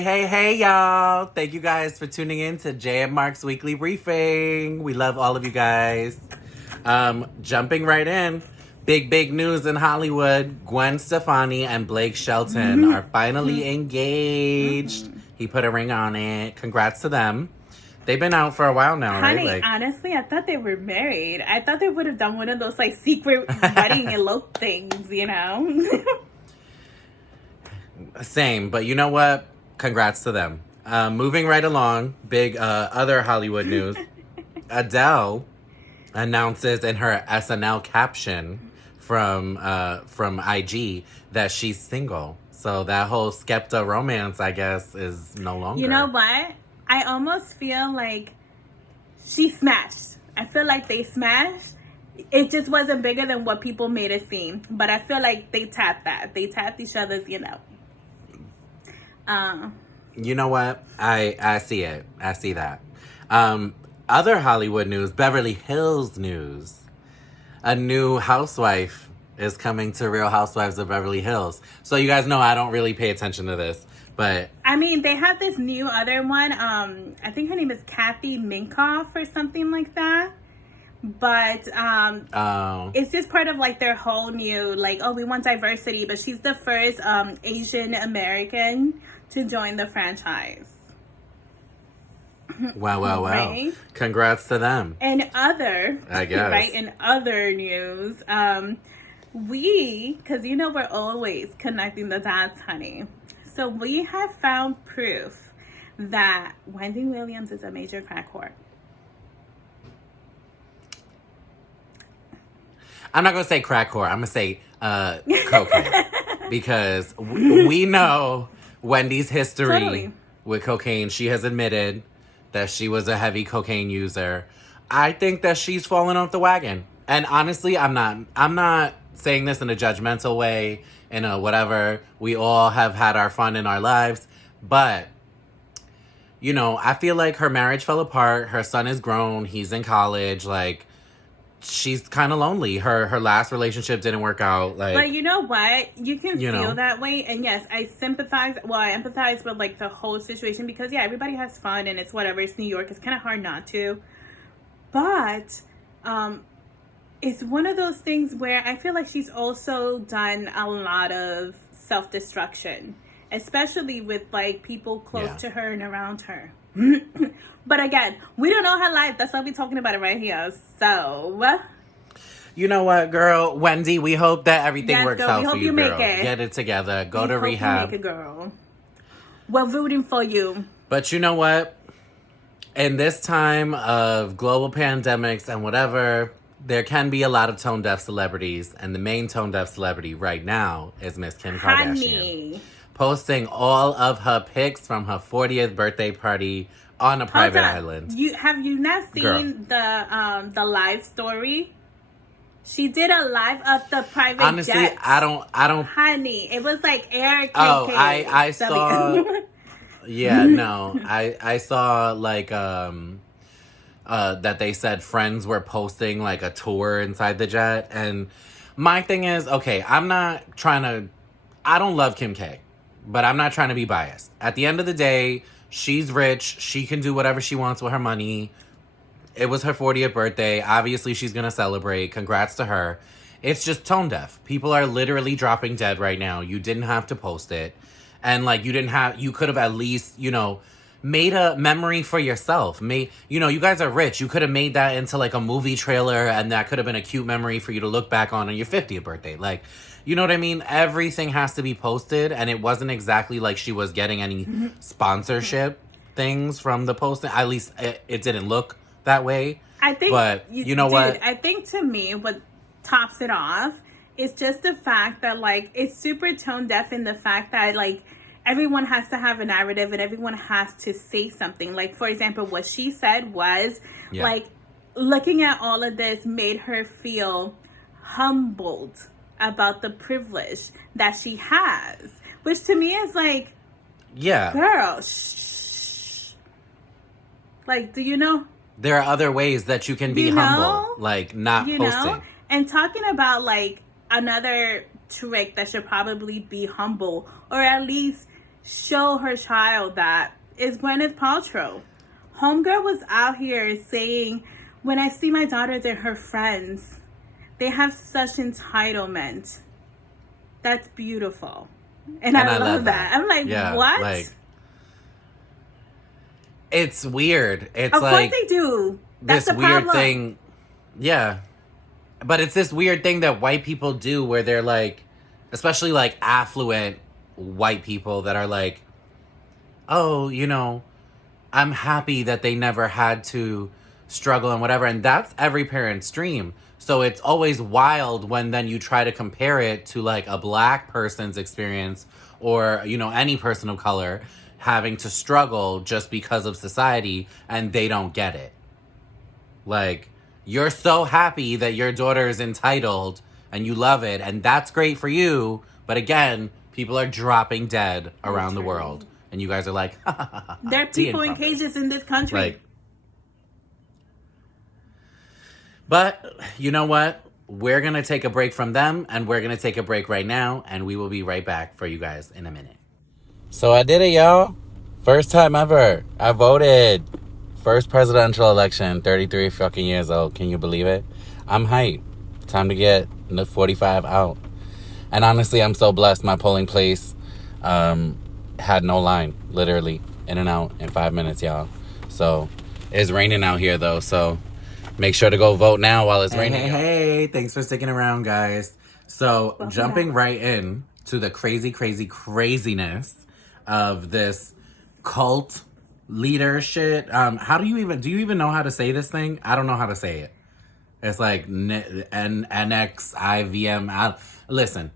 Hey, y'all. Thank you guys for tuning in to Jay and Mark's Weekly Briefing. We love all of you guys. Jumping right in. Big news in Hollywood. Gwen Stefani and Blake Shelton are finally engaged. He put a ring on it. Congrats to them. They've been out for a while now, Honey, right? honestly, I thought they were married. I thought they would have done one of those, like, secret wedding elope things, you know? Same, but you know what? Congrats to them. Moving right along, big other Hollywood news. Adele announces in her SNL caption from IG that she's single. So that whole Skepta romance, I guess, is no longer. You know what? I almost feel like she smashed. I feel like they smashed. It just wasn't bigger than what people made it seem. But I feel like they tapped that. They tapped each other's, you know. You know what? I see it. I see that. Other Hollywood news, Beverly Hills news. A new housewife is coming to Real Housewives of Beverly Hills. So you guys know I don't really pay attention to this, but... I mean, they have this new other one. I think her name is Kathy Minkoff or something like that. But it's just part of, like, their whole new, like, oh, we want diversity. But she's the first Asian American to join the franchise. Wow. Right? Congrats to them. And other, I guess. Right, in other news, because you know we're always connecting the dots, honey. So we have found proof that Wendy Williams is a major crack whore. I'm not going to say crack whore. I'm going to say cocaine. Because we know Wendy's history with cocaine. She has admitted that she was a heavy cocaine user. I think that she's fallen off the wagon. And honestly, I'm not saying this in a judgmental way, in a whatever. We all have had our fun in our lives. But, you know, I feel like her marriage fell apart. Her son is grown. He's in college. Like, she's kind of lonely. Her last relationship didn't work out. Like, but you know what? You can feel that way. And yes, I sympathize. Well, I empathize with, like, the whole situation. Because, yeah, everybody has fun. And it's whatever. It's New York. It's kind of hard not to. But it's one of those things where I feel like she's also done a lot of self-destruction. Especially with, like, people close to her and around her. But again, we don't know her life. That's why we're talking about it right here. So, you know what, girl? Wendy, we hope that everything works girl, out for you, girl. Make it. Get it together. Go to rehab. rehab. You make it, girl. We're rooting for you. But you know what? In this time of global pandemics and whatever, there can be a lot of tone-deaf celebrities. And the main tone-deaf celebrity right now is Miss Kim Kardashian. Honey. Posting all of her pics from her 40th birthday party on a private island. Have you not seen the live story? She did a live of the private Honestly, jet. I don't. Honey, it was like Eric. Oh, I saw. Yeah, no, I saw like that they said friends were posting like a tour inside the jet, and my thing is, okay, I don't love Kim K. But I'm not trying to be biased. At the end of the day, she's rich. She can do whatever she wants with her money. It was her 40th birthday. Obviously, she's going to celebrate. Congrats to her. It's just tone deaf. People are literally dropping dead right now. You didn't have to post it. And, like, you could have at least, you know, made a memory for yourself. You guys are rich. You could have made that into, like, a movie trailer, and that could have been a cute memory for you to look back on your 50th birthday. Like, you know what I mean? Everything has to be posted, and it wasn't exactly like she was getting any sponsorship things from the posting. At least it didn't look that way. I think, but you know what? I think to me, what tops it off is just the fact that, like, it's super tone deaf in the fact that, like, everyone has to have a narrative and everyone has to say something. Like, for example, what she said was, like, looking at all of this made her feel humbled about the privilege that she has, which to me is like, girl, shh. Like, do you know? There are other ways that you can be humble, like not posting. Know? And talking about, like, another trick that should probably be humble, or at least show her child that is Gwyneth Paltrow. Homegirl was out here saying, when I see my daughters and her friends, they have such entitlement. That's beautiful. And I love that. I'm like, what? Like, it's weird. It's of like, course they do. That's this the weird problem. thing. Yeah. But it's this weird thing that white people do where they're like, especially like affluent white people that are like, oh, you know, I'm happy that they never had to struggle and whatever. And that's every parent's dream. So it's always wild when then you try to compare it to like a black person's experience or, you know, any person of color having to struggle just because of society and they don't get it. Like, you're so happy that your daughter is entitled and you love it, and that's great for you. But again, people are dropping dead around the world. And you guys are like, ha, ha, ha, ha. There are people in cages in this country. Like, but you know what? We're going to take a break from them, and we're going to take a break right now, and we will be right back for you guys in a minute. So I did it, y'all. First time ever. I voted. First presidential election, 33 fucking years old. Can you believe it? I'm hyped. Time to get the 45 out. And honestly, I'm so blessed. My polling place had no line. Literally, in and out in 5 minutes, y'all. So, it's raining out here, though. So, make sure to go vote now while it's raining. Hey, thanks for sticking around, guys. So, jumping right in to the craziness of this cult leader shit. How do you even know how to say this thing? I don't know how to say it. It's like NXIVM. Listen,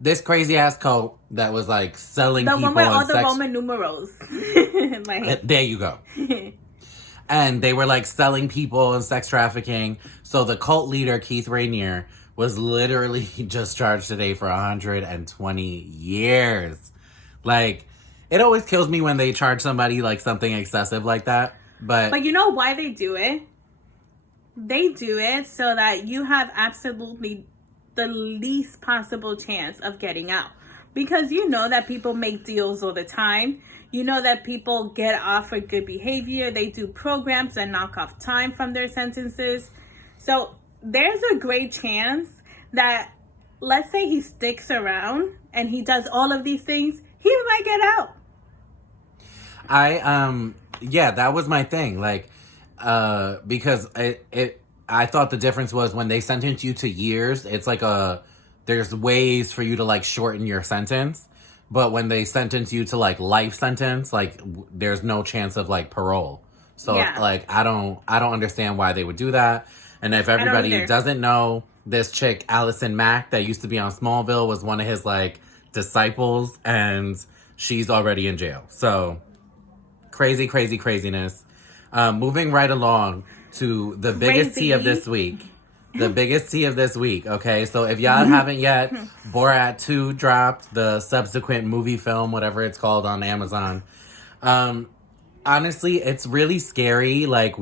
this crazy ass cult that was like selling the people one with all sex. the Roman numerals. Like, there you go. And they were like selling people and sex trafficking. So the cult leader Keith Rainier was literally just charged today for 120 years. Like, it always kills me when they charge somebody like something excessive like that. But you know why they do it? They do it so that you have absolutely the least possible chance of getting out. Because you know that people make deals all the time. You know that people get off for good behavior. They do programs that knock off time from their sentences. So there's a great chance that, let's say he sticks around and he does all of these things, he might get out. Yeah, that was my thing. Like, because I thought the difference was when they sentence you to years, it's like there's ways for you to like shorten your sentence. But when they sentence you to like life sentence, like there's no chance of like parole. So like, I don't understand why they would do that. And if everybody doesn't know, this chick, Allison Mack, that used to be on Smallville, was one of his like disciples, and she's already in jail. So craziness. Moving right along to the biggest tea of this week. The biggest tea of this week, okay? So if y'all haven't yet, Borat 2 dropped, the subsequent movie film, whatever it's called, on Amazon. Honestly, it's really scary, like,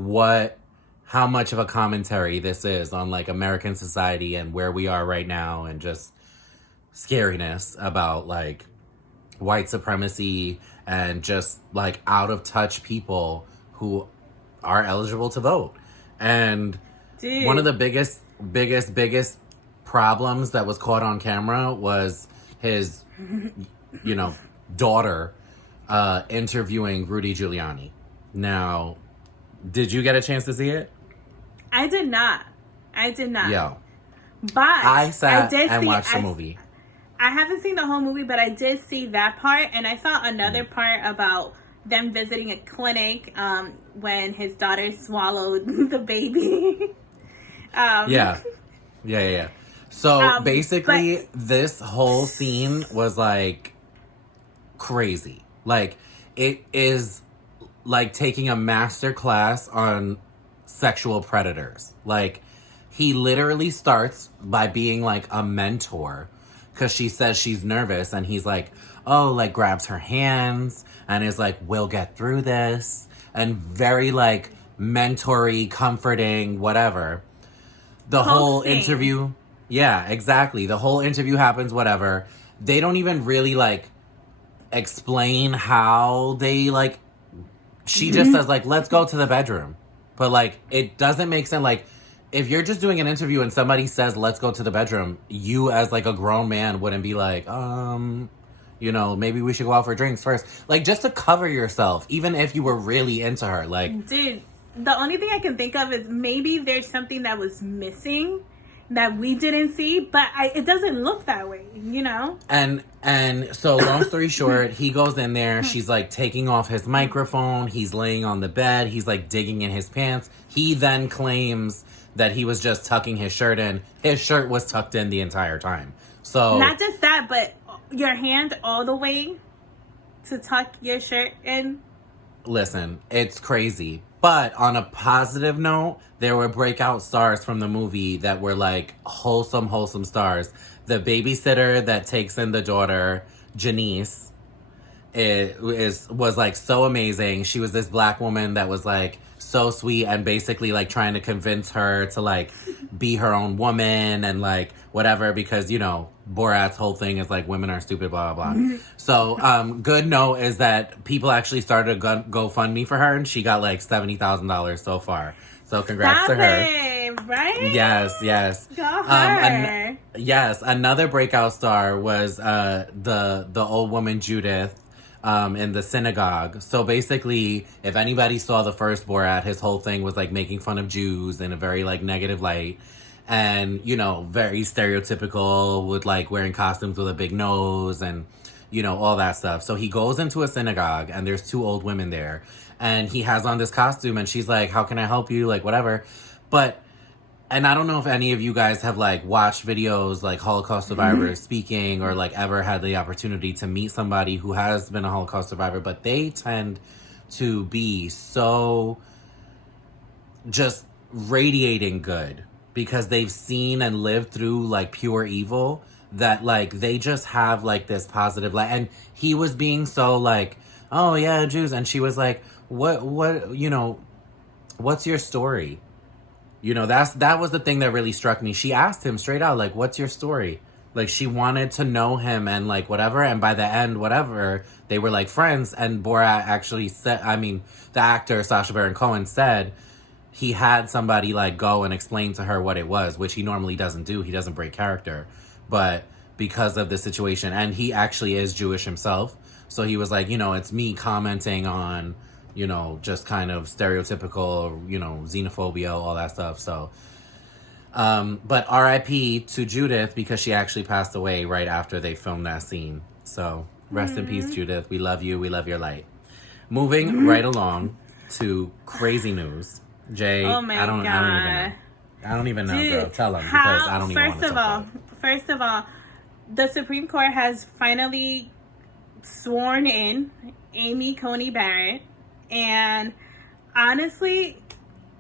how much of a commentary this is on, like, American society and where we are right now, and just scariness about, like, white supremacy and just, like, out-of-touch people who are eligible to vote. And dude, one of the biggest problems that was caught on camera was his, daughter interviewing Rudy Giuliani. Now, did you get a chance to see it? I did not. Yeah. But I sat and watched the movie. I haven't seen the whole movie, but I did see that part, and I saw another part about them visiting a clinic when his daughter swallowed the baby. Yeah. So basically, this whole scene was like crazy. Like, it is like taking a master class on sexual predators. Like, he literally starts by being like a mentor, because she says she's nervous, and he's like, oh, like grabs her hands and is like, we'll get through this, and very like mentor-y, comforting, whatever. The whole interview, yeah, exactly. The whole interview happens, whatever. They don't even really like explain how they, like, she just says, like, let's go to the bedroom. But, like, it doesn't make sense. Like, if you're just doing an interview and somebody says, let's go to the bedroom, you as, like, a grown man wouldn't be like, you know, maybe we should go out for drinks first. Like, just to cover yourself, even if you were really into her. Like, dude, the only thing I can think of is maybe there's something that was missing that we didn't see, but it doesn't look that way, you know? And so, long story short, he goes in there. She's, like, taking off his microphone. He's laying on the bed. He's, like, digging in his pants. He then claims that he was just tucking his shirt in. His shirt was tucked in the entire time. So, not just that, but your hand all the way to tuck your shirt in. Listen, it's crazy. But on a positive note, there were breakout stars from the movie that were, like, wholesome stars. The babysitter that takes in the daughter, Janice, was like so amazing. She was this black woman that was, like, so sweet and basically, like, trying to convince her to, like, be her own woman and, like, whatever, because, you know, Borat's whole thing is, like, women are stupid, blah, blah, blah. So, good note is that people actually started a GoFundMe for her, and she got, like, $70,000 so far. So, congrats to her. It, right? Yes. Go her. Yes, another breakout star was the old woman Judith in the synagogue. So basically, if anybody saw the first Borat, his whole thing was, like, making fun of Jews in a very, like, negative light. And, you know, very stereotypical with, like, wearing costumes with a big nose and, you know, all that stuff. So he goes into a synagogue and there's two old women there. And he has on this costume and she's like, how can I help you? Like, whatever. But, and I don't know if any of you guys have, like, watched videos, like, Holocaust survivors speaking or, like, ever had the opportunity to meet somebody who has been a Holocaust survivor. But they tend to be so just radiating good. Because they've seen and lived through, like, pure evil, that, like, they just have, like, this positive light. And he was being so, like, oh, yeah, Jews. And she was like, what, you know, what's your story? You know, that was the thing that really struck me. She asked him straight out, like, what's your story? Like, she wanted to know him and, like, whatever. And by the end, whatever, they were, like, friends. And Borat actually said, I mean, the actor, Sacha Baron Cohen, said he had somebody, like, go and explain to her what it was, which he normally doesn't do. He doesn't break character. But because of the situation, and he actually is Jewish himself, so he was like, you know, it's me commenting on, you know, just kind of stereotypical, you know, xenophobia, all that stuff. So, but R.I.P. to Judith, because she actually passed away right after they filmed that scene. So, rest in peace, Judith. We love you. We love your light. Moving right along to crazy news. Jay, oh my God. I don't even know, Dude, girl. Tell them, because I don't even want to talk about it. First of all, the Supreme Court has finally sworn in Amy Coney Barrett. And honestly,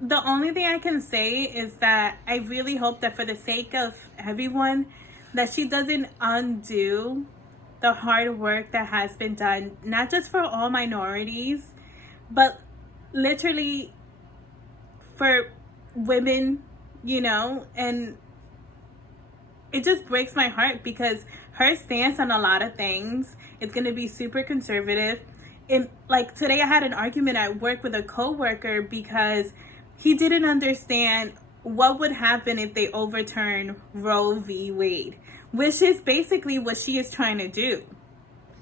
the only thing I can say is that I really hope that for the sake of everyone, that she doesn't undo the hard work that has been done, not just for all minorities, but literally for women, you know. And it just breaks my heart because her stance on a lot of things is going to be super conservative. And like today I had an argument at work with a coworker because he didn't understand what would happen if they overturn Roe v. Wade, which is basically what she is trying to do.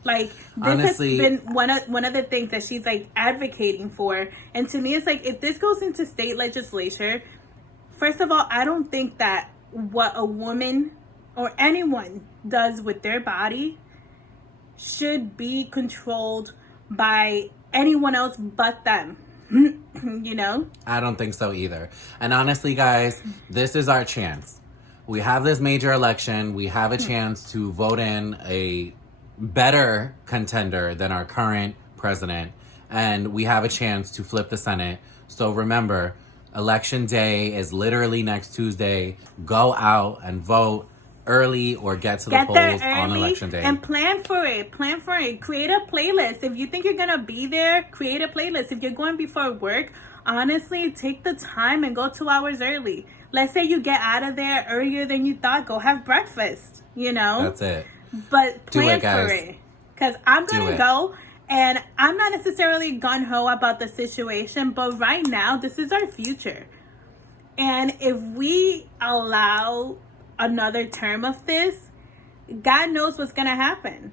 Like, this honestly, has been one of the things that she's, like, advocating for. And to me, it's like, if this goes into state legislature, first of all, I don't think that what a woman or anyone does with their body should be controlled by anyone else but them. You know? I don't think so either. And honestly, guys, this is our chance. We have this major election. We have a chance to vote in a better contender than our current president. And we have a chance to flip the Senate. So remember, Election Day is literally next Tuesday. Go out and vote early or get to the polls on Election Day. And plan for it. Create a playlist. If you think you're going to be there, create a playlist. If you're going before work, honestly, take the time and go 2 hours early. Let's say you get out of there earlier than you thought. Go have breakfast, you know? That's it. But plan for it. because I'm Do going to it. go. And I'm not necessarily gung-ho about the situation, but right now, this is our future. And if we allow another term of this, God knows what's going to happen.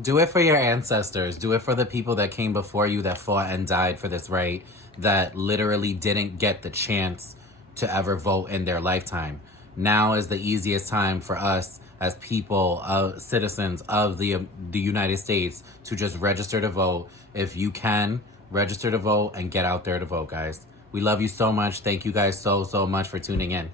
Do it for your ancestors. Do it for the people that came before you that fought and died for this right, that literally didn't get the chance to ever vote in their lifetime. Now is the easiest time for us as people, citizens of the United States, to just register to vote. If you can, register to vote and get out there to vote, guys. We love you so much. Thank you guys so much for tuning in.